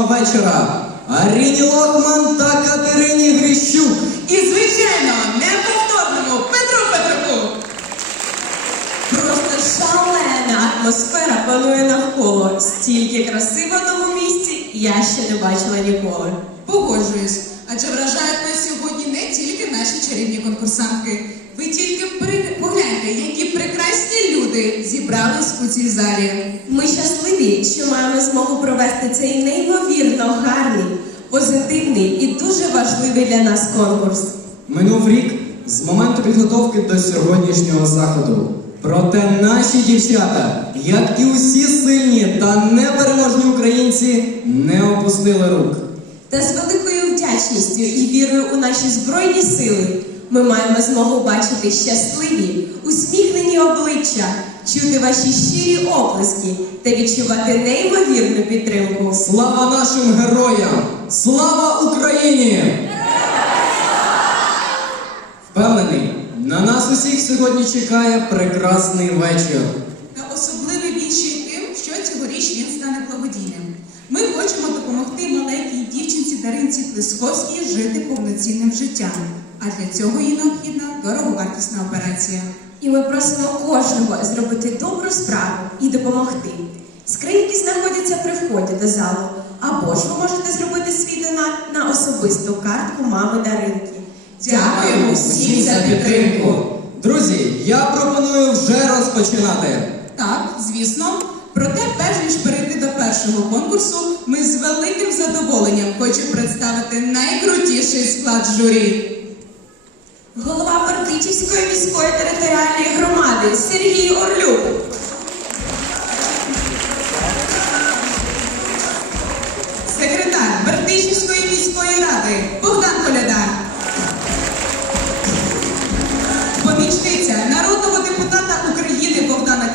сьогоднішнього вечора Аріні Лотман та Катерині Грищук. І, звичайно, неповторному Петру Петруку. Просто шалена атмосфера панує навколо. Стільки краси в одному місці я ще не бачила ніколи. Погоджуюсь, адже вражають наші чарівні конкурсантки. Ви тільки при... погляньте, які прекрасні люди зібрались у цій залі. Ми щасливі, що маємо змогу провести цей неймовірно гарний, позитивний і дуже важливий для нас конкурс. Минув рік з моменту підготовки до сьогоднішнього заходу. Проте наші дівчата, як і усі сильні та непереможні українці, не опустили рук. Та з великою вдячністю і вірою у наші збройні сили ми маємо змогу бачити щасливі, усміхнені обличчя чути ваші щирі оплески та відчувати неймовірну підтримку. Слава нашим героям! Слава Україні! Впевнений, на нас усіх сьогодні чекає прекрасний вечір. Ми хочемо допомогти маленькій дівчинці Даринці Плесковській жити повноцінним життям. А для цього їй необхідна дороговартісна операція. І ми просимо кожного зробити добру справу і допомогти. Скриньки знаходяться при вході до залу, або ж ви можете зробити свій донат на особисту картку мами Даринки. Дякуємо всім за підтримку. Друзі, я пропоную вже розпочинати. Так, звісно. Проте, перш ніж перейти до першого конкурсу, ми з великим задоволенням хочемо представити найкрутіший склад журі. Голова Партичівської міської територіальної громади Сергій Орлюк. Секретар Бердичівської міської ради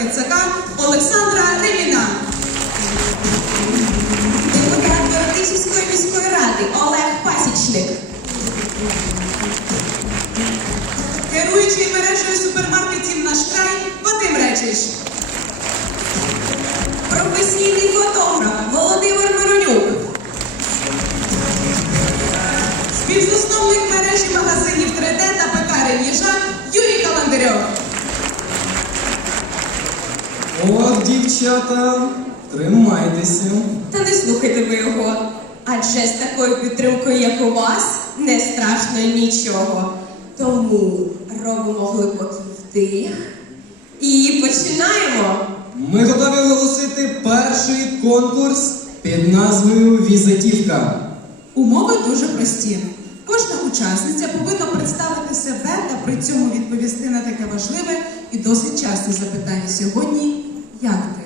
Кицака Олександра Реміна. Дівчата, тримайтеся. Та не слухайте ви його. Адже з такою підтримкою, як у вас, не страшно нічого. Тому робимо глибокий вдих і починаємо. Ми готові оголосити перший конкурс під назвою Візитівка. Умови дуже прості. Кожна учасниця повинна представити себе та при цьому відповісти на таке важливе і досить часте запитання сьогодні. Як ти?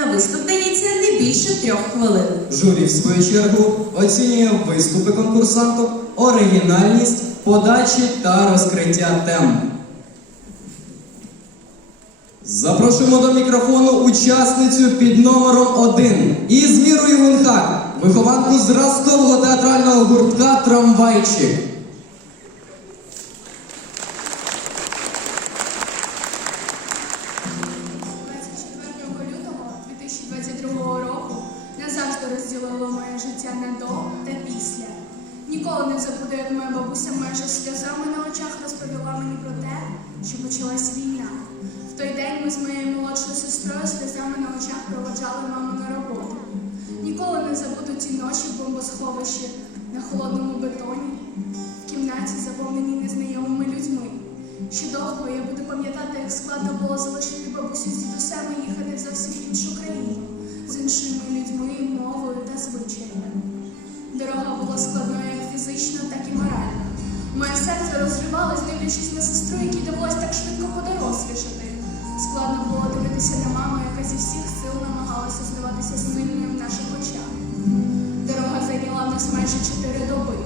На виступ дається не більше трьох хвилин. Журі, в свою чергу, оцінює виступи конкурсантів, оригінальність, подачі та розкриття тем. Запрошуємо до мікрофону учасницю під номером 1 із Мірою Гунхак, вихованку зразкового театрального гуртка Трамвайчик. Те, що почалась війна. В той день ми з моєю молодшою сестрою сльозами на очах проводжали маму на роботу. Ніколи не забуду ті ночі в бомбосховищі на холодному бетоні, в кімнаті, заповненій незнайомими людьми. Ще довго я буду пам'ятати, як складно було залишити бабусю з дідусем і їхати в зовсім іншу країну з іншими людьми, мовою та звичаями. Дорога була складною як фізично, так і морально. Моє серце розривалось, дивлячись на сестру, якій довелось так швидко подорослішати. Складно було дивитися на маму, яка зі всіх сил намагалася здаватися сильною в наших очах. Дорога зайняла нас майже чотири доби.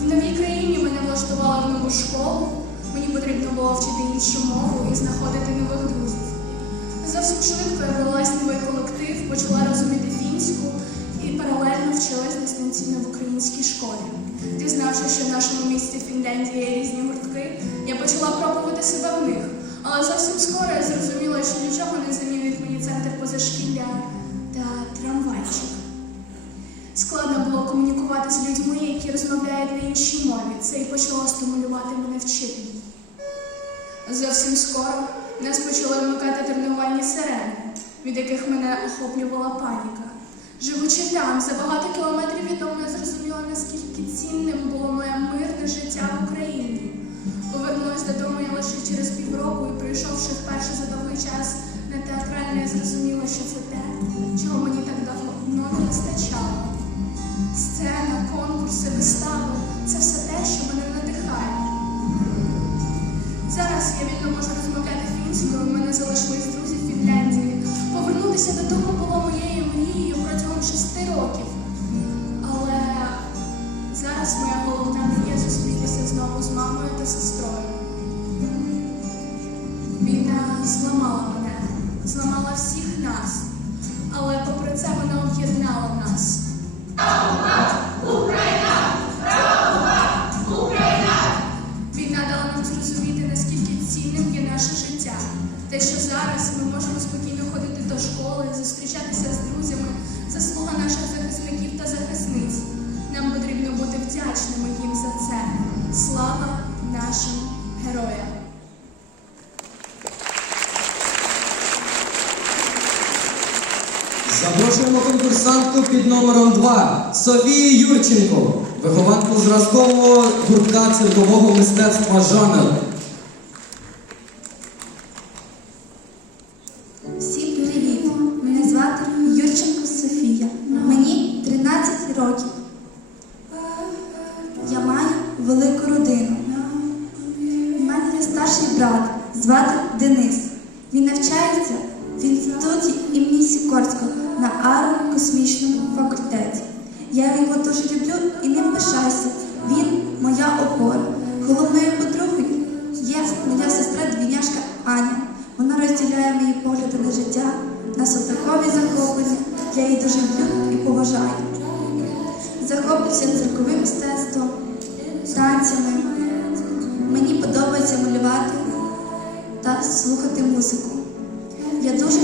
В новій країні мене влаштували в нову школу. Мені потрібно було вчити іншу мову і знаходити нових друзів. Зовсім швидко я ввелась новий колектив, почала розуміти фінську і паралельно вчилась в українській школі. Дізнавшись, що в нашому місті Фінляндії є різні гуртки, я почала пробувати себе в них. Але зовсім скоро я зрозуміла, що нічого не замінить мені центр позашкілля та трамвайчик. Складно було комунікувати з людьми, які розмовляють на іншій мові. Це і почало стимулювати мене вчити. Зовсім скоро нас почали вмикати тренувальні сирени, від яких мене охоплювала паніка. Живучи там, за багато кілометрів від дому, я зрозуміла, наскільки цінним було моє мирне життя в Україні. Повернулась додому я лише через півроку і прийшовши вперше за довгий час на театральне, я зрозуміла, що це те, чого мені так давно не вистачало. Сцена, конкурси, вистави це все те, що мене надихає. Зараз я вільно можу розмовляти фінською, мене залишились друзі в Фінляндії. Повернутися додому було моєю мрією шести років. Але зараз моя головна мрія зустрітися знову з мамою та сестрою. Війна зламала. Сові Юрченко, вихованку зразкового гуртка циркового мистецтва жанр, її погляди на життя, на сотакові захоплення. Я її дуже люблю і поважаю. Захоплююся церковим мистецтвом, танцями. Мені подобається малювати та слухати музику. Я дуже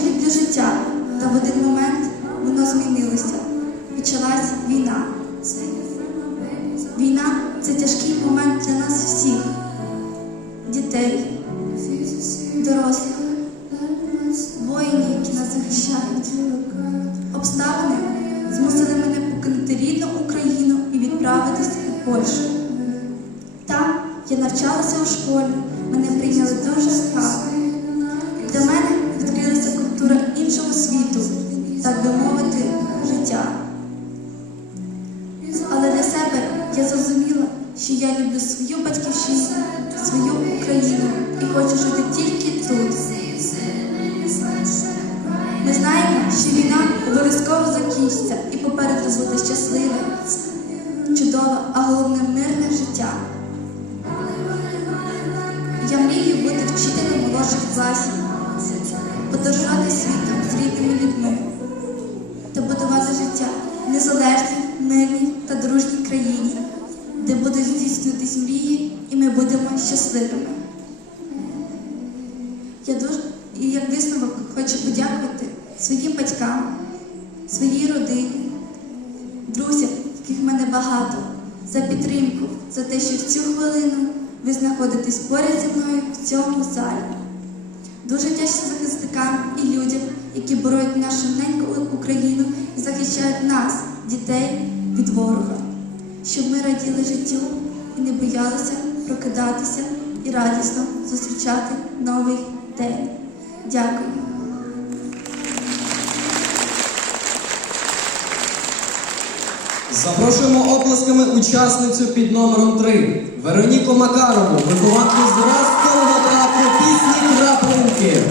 Обставини змусили мене покинути рідну Україну і відправитись у Польщу. Там я навчалася у школі, мене прийняли дуже складно. місця. І багато за підтримку, за те, що в цю хвилину ви знаходитесь поряд зі мною в цьому залі. Дуже вдячна захисникам і людям, які боронять нашу неньку Україну і захищають нас, дітей, від ворога, щоб ми раділи життю і не боялися прокидатися і радісно зустрічати новий день. Дякую. Запрошуємо оплесками учасницю під номером 3 Вероніку Макарову, вихованку зразкового Ростового театру пісні Крапунки.